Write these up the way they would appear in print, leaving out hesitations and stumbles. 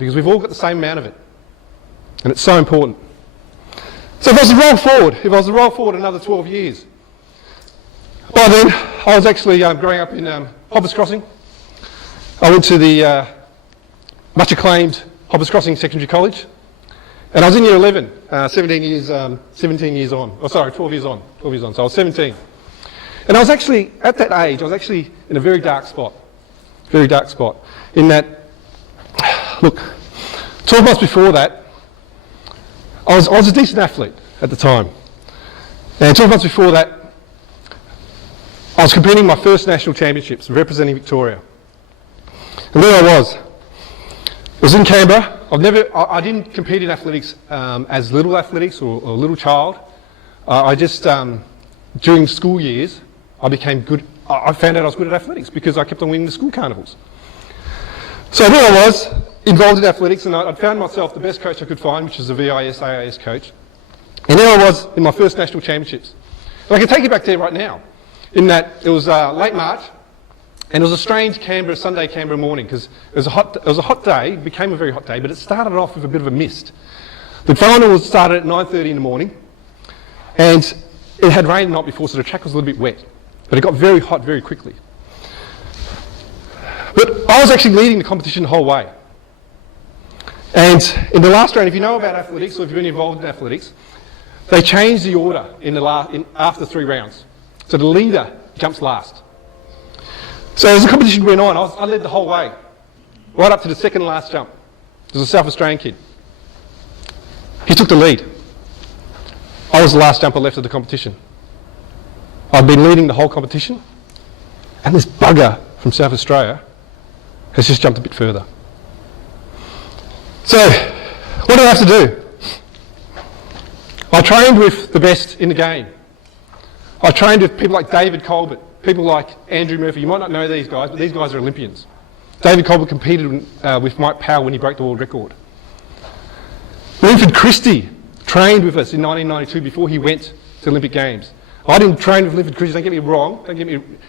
because we've all got the same amount of it. And it's so important. So if I was to roll forward another 12 years, by then I was actually growing up in Hobbs Crossing. I went to the much acclaimed Hobbs Crossing Secondary College, and I was in year 11, 12 years on. So I was 17. And I was actually, at that age, I was actually in a very dark spot. In that, look, 12 months before that, I was a decent athlete at the time. And 12 months before that, I was competing in my first national championships, representing Victoria. And there I was in Canberra. I didn't compete in athletics as little athletics or a little child. I just, during school years, I became good. I found out I was good at athletics because I kept on winning the school carnivals. So there I was, involved in athletics, and I'd found myself the best coach I could find, which was a VIS, AIS coach. And there I was in my first national championships. And I can take you back there right now, in that it was late March, and it was a strange Sunday Canberra morning, because it was a hot day, it became a very hot day, but it started off with a bit of a mist. The final started at 9:30 in the morning, and it had rained the night before, so the track was a little bit wet. But it got very hot very quickly. But I was actually leading the competition the whole way. And in the last round, if you know about athletics or if you've been involved in athletics, they changed the order after 3 rounds. So the leader jumps last. So as the competition went on, I led the whole way, right up to the second last jump. There was a South Australian kid. He took the lead. I was the last jumper left of the competition. I'd been leading the whole competition, and this bugger from South Australia has just jumped a bit further. So, what do I have to do? I trained with the best in the game. I trained with people like David Colbert, people like Andrew Murphy. You might not know these guys, but these guys are Olympians. David Colbert competed with Mike Powell when he broke the world record. Linford Christie trained with us in 1992 before he went to Olympic Games. I didn't train with Linford Christie, don't get me wrong,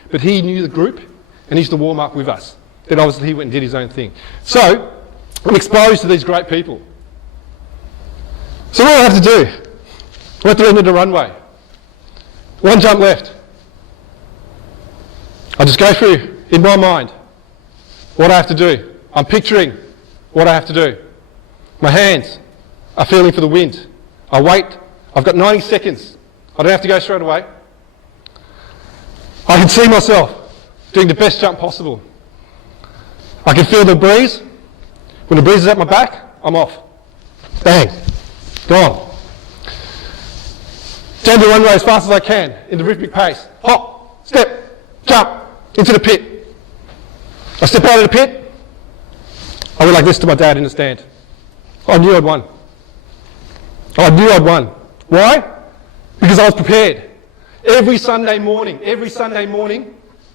but he knew the group and he used to warm up with us. Then obviously he went and did his own thing. So, I'm exposed to these great people. So what do I have to do? We're at the end of the runway. 1 jump left. I just go through, in my mind, what I have to do. I'm picturing what I have to do. My hands are feeling for the wind. I wait. I've got 90 seconds. I don't have to go straight away. I can see myself doing the best jump possible. I can feel the breeze. When the breeze is at my back, I'm off. Bang. Gone. Down the runway as fast as I can, in the rhythmic pace. Hop, step, jump, into the pit. I step out of the pit. I went like this to my dad in the stand. I knew I'd won. Why? Because I was prepared. Every Sunday morning,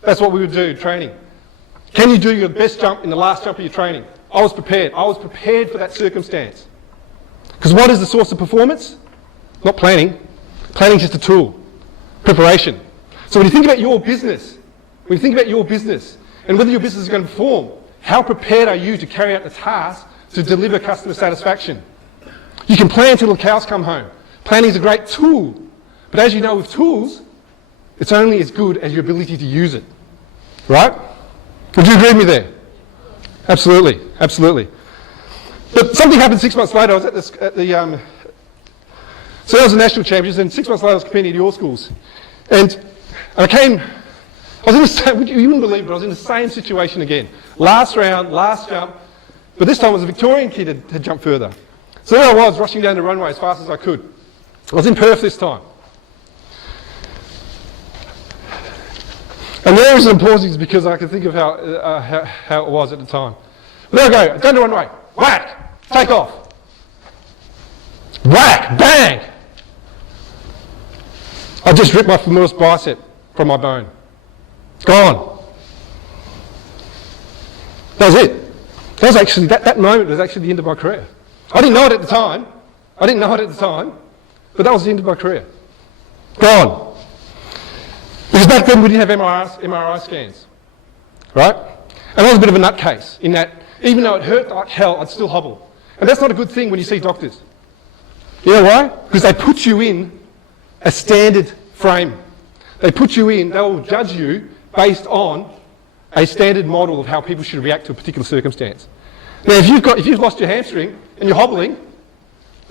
that's what we would do, training. Can you do your best jump in the last jump of your training? I was prepared. I was prepared for that circumstance. Because what is the source of performance? Not planning. Planning is just a tool. Preparation. So when you think about your business, and whether your business is going to perform, how prepared are you to carry out the task to deliver customer satisfaction? You can plan till the cows come home. Planning is a great tool. But as you know with tools, it's only as good as your ability to use it. Right? Would you agree with me there? Absolutely. But something happened 6 months later. I was so I was the national champions, and 6 months later I was competing at your schools. And I was in the same, you wouldn't believe it, but I was in the same situation again. Last round, last jump, but this time it was a Victorian kid had jumped further. So there I was, rushing down the runway as fast as I could. I was in Perth this time. And the reason I'm pausing is because I can think of how it was at the time. But there I go, down the runway, whack, take off. Whack, bang! I just ripped my femoris bicep from my bone. Gone. That was it. That moment was actually the end of my career. I didn't know it at the time, but that was the end of my career. Gone. Because back then we didn't have MRI scans, right? And I was a bit of a nutcase in that Even though it hurt like hell, I'd still hobble. And that's not a good thing when you see doctors. You know why? Because they put you in a standard frame. They put you in, they will judge you based on a standard model of how people should react to a particular circumstance. Now, if you've lost your hamstring and you're hobbling,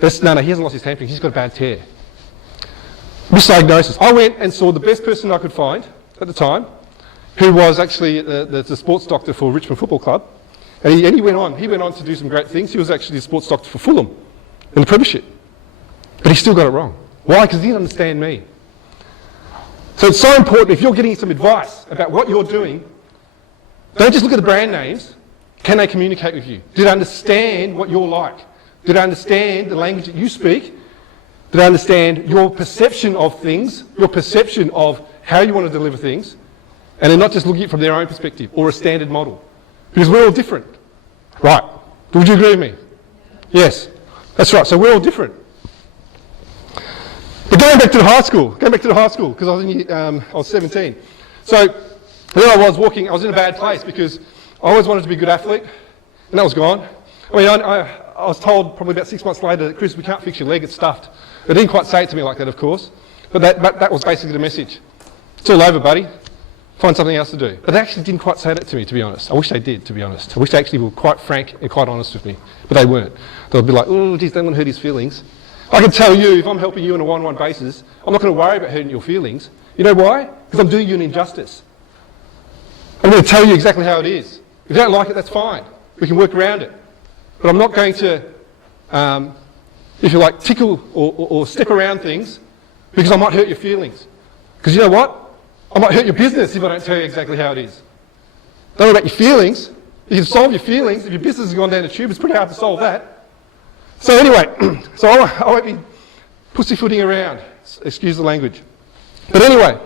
no, he hasn't lost his hamstring, he's got a bad tear. Misdiagnosis. I went and saw the best person I could find at the time, who was actually the sports doctor for Richmond Football Club, and he went on to do some great things. He was actually the sports doctor for Fulham in the Premiership, but he still got it wrong. Why? Because he didn't understand me. So it's so important, if you're getting some advice about what you're doing, don't just look at the brand names. Can they communicate with you? Do they understand what you're like? Do they understand the language that you speak? Do they understand your perception of things, your perception of how you want to deliver things, and they're not just looking at it from their own perspective or a standard model? Because we're all different. Right. Would you agree with me? Yes. That's right. So we're all different. But going back to the high school, because I was 17. So there I was walking, I was in a bad place because I always wanted to be a good athlete, and that was gone. I mean, I was told probably about 6 months later that, Chris, we can't fix your leg, it's stuffed. They didn't quite say it to me like that, of course, but that was basically the message. It's all over, buddy. Find something else to do. But they actually didn't quite say that to me, to be honest. I wish they did, to be honest. I wish they actually were quite frank and quite honest with me, but they weren't. They'll be like, oh, geez, don't want to hurt his feelings. I can tell you, if I'm helping you on a one-on-one basis, I'm not going to worry about hurting your feelings. You know why? Because I'm doing you an injustice. I'm going to tell you exactly how it is. If you don't like it, that's fine. We can work around it. But I'm not going to, if you like, tickle or step around things because I might hurt your feelings. Because you know what? I might hurt your business if I don't tell you exactly how it is. Don't worry about your feelings. You can solve your feelings. If your business has gone down the tube, it's pretty hard to solve that. So anyway, so I won't be pussyfooting around. Excuse the language. But anyway,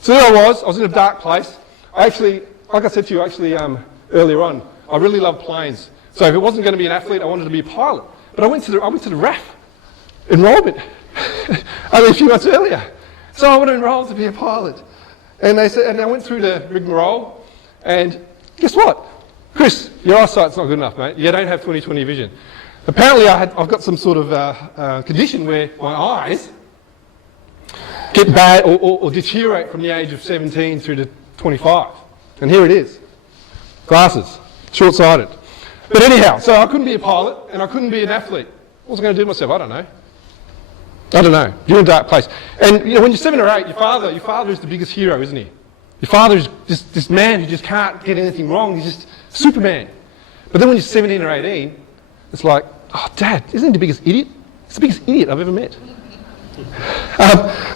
so there I was in a dark place. I actually, like I said to you earlier on, I really love planes. So if it wasn't going to be an athlete, I wanted to be a pilot. But I went to the RAF enrolment only a few months earlier. So I would enroll to be a pilot. And they said, and I went through the rigmarole, and guess what? Chris, your eyesight's not good enough, mate. You don't have 20/20 vision. Apparently I've got some sort of condition where my eyes get bad or deteriorate from the age of 17 through to 25. And here it is. Glasses. Short-sighted. But anyhow, so I couldn't be a pilot and I couldn't be an athlete. What was I going to do with myself? I don't know. You're in a dark place. And you know, when you're 7 or 8, your father is the biggest hero, isn't he? Your father is just this man who just can't get anything wrong. He's just Superman. But then when you're 17 or 18, it's like, oh, Dad, isn't he the biggest idiot? He's the biggest idiot I've ever met.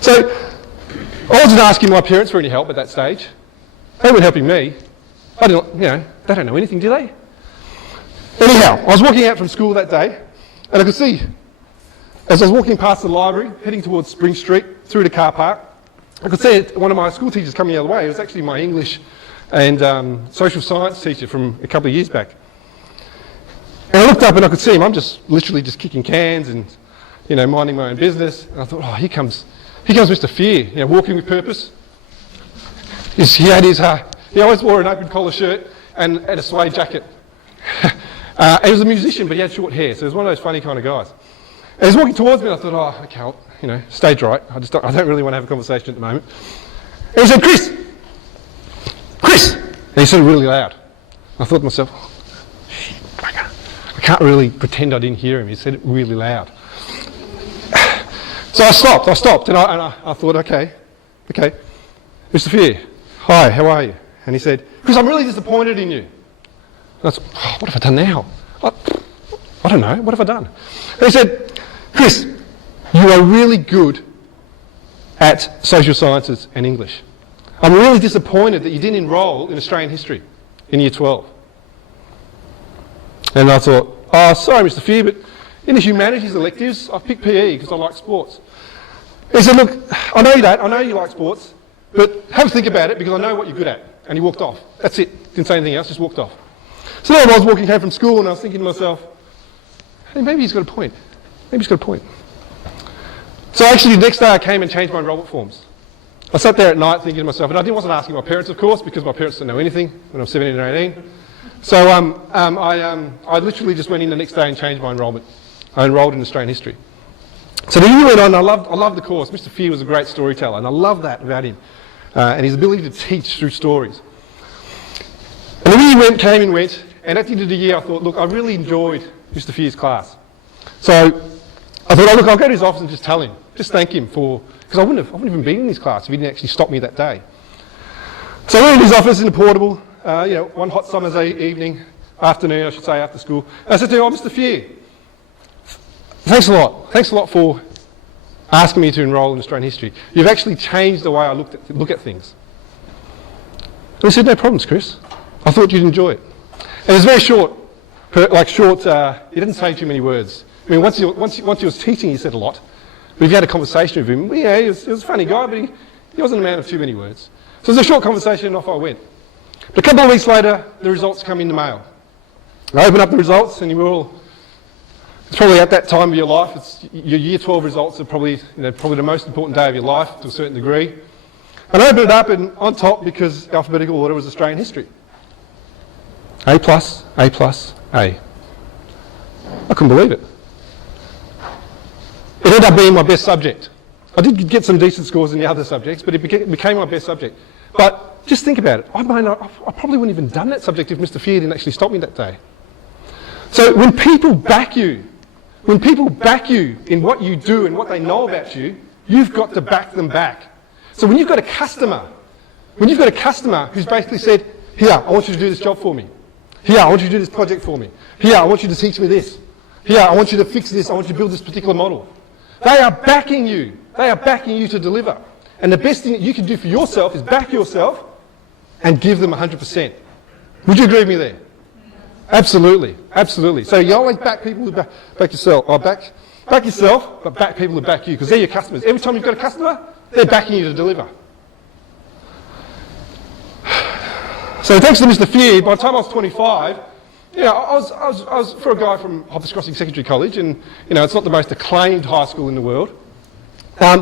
So I wasn't asking my parents for any help at that stage. They weren't helping me. I didn't, they don't know anything, do they? Anyhow, I was walking out from school that day, and I could see, as I was walking past the library, heading towards Spring Street, through the car park, I could see one of my school teachers coming the other way. It was actually my English and social science teacher from a couple of years back. And I looked up and I could see him. I'm just literally just kicking cans and, minding my own business. And I thought, oh, here comes Mr. Fear, walking with purpose. He always wore an open collar shirt and a suede jacket. He was a musician, but he had short hair, so he was one of those funny kind of guys. And he was walking towards me, and I thought, oh, okay, stage right. I don't really want to have a conversation at the moment. And he said, Chris! And he said it really loud. I thought to myself, oh, shit, bugger. I can't really pretend I didn't hear him. He said it really loud. So I stopped, and I thought, okay, Mr. Fear, hi, how are you? And he said, Chris, I'm really disappointed in you. And I thought, oh, what have I done now? I don't know, what have I done? And he said, Chris, you are really good at social sciences and English. I'm really disappointed that you didn't enrol in Australian history in year 12. And I thought, oh, sorry, Mr. Fear, but in the humanities electives, I picked PE because I like sports. He said, look, I know that, I know you like sports, but have a think about it because I know what you're good at. And he walked off. That's it. Didn't say anything else, just walked off. So then I was walking home from school and I was thinking to myself, hey, maybe he's got a point. So actually the next day I came and changed my enrolment forms. I sat there at night thinking to myself, and I wasn't asking my parents, of course, because my parents didn't know anything when I was 17 or 18. So I literally just went in the next day and changed my enrolment. I enrolled in Australian history. So the year went on, I loved the course. Mr. Fear was a great storyteller, and I love that about him, and his ability to teach through stories. And the year came and went, and at the end of the year I thought, look, I really enjoyed Mr. Fear's class. So I thought, oh, look, I'll go to his office and just tell him, just thank him for, because I wouldn't even been in his class if he didn't actually stop me that day. So I went to his office in the portable, one hot summer's afternoon, I should say, after school. And I said to him, oh, Mr. Fear, thanks a lot. Thanks a lot for asking me to enrol in Australian history. You've actually changed the way I look at things. And he said, no problems, Chris. I thought you'd enjoy it. And it was very short. He didn't say too many words. I mean, once he was teaching, he said a lot. But if you had a conversation with him, yeah, he was a funny guy, but he wasn't a man of too many words. So it was a short conversation and off I went. But a couple of weeks later, the results come in the mail. I open up the results and it's probably at that time of your life, your year 12 results are probably the most important day of your life to a certain degree. And I opened it up and on top, because alphabetical order was Australian history. A+, A+, A. I couldn't believe it. It ended up being my best subject. I did get some decent scores in the other subjects, but it became my best subject. But just think about it. I probably wouldn't have even done that subject if Mr. Fear didn't actually stop me that day. So when people back you in what you do and what they know about you, you've got to back them back. So when you've got a customer who's basically said, here, I want you to do this job for me. Here, I want you to do this project for me. Here, I want you to teach me this. Here, I want you to fix this. I want you to build this particular model. They are backing you. They are backing you to deliver. And the best thing that you can do for yourself is back yourself and give them 100%. Would you agree with me there? Absolutely, absolutely. So you always back people who back yourself. Or back yourself, but back people who back you, because they're your customers. Every time you've got a customer, they're backing you to deliver. So thanks to Mr. Fear, by the time I was 25, I was for a guy from Hoppers Crossing Secondary College, and it's not the most acclaimed high school in the world. By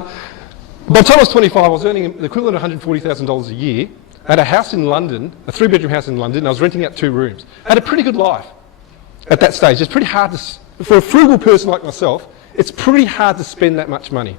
the time I was 25, I was earning the equivalent of $140,000 a year. I had a house in London, a 3-bedroom house in London, and I was renting out 2 rooms. I had a pretty good life at that stage. It's pretty hard for a frugal person like myself, it's pretty hard to spend that much money.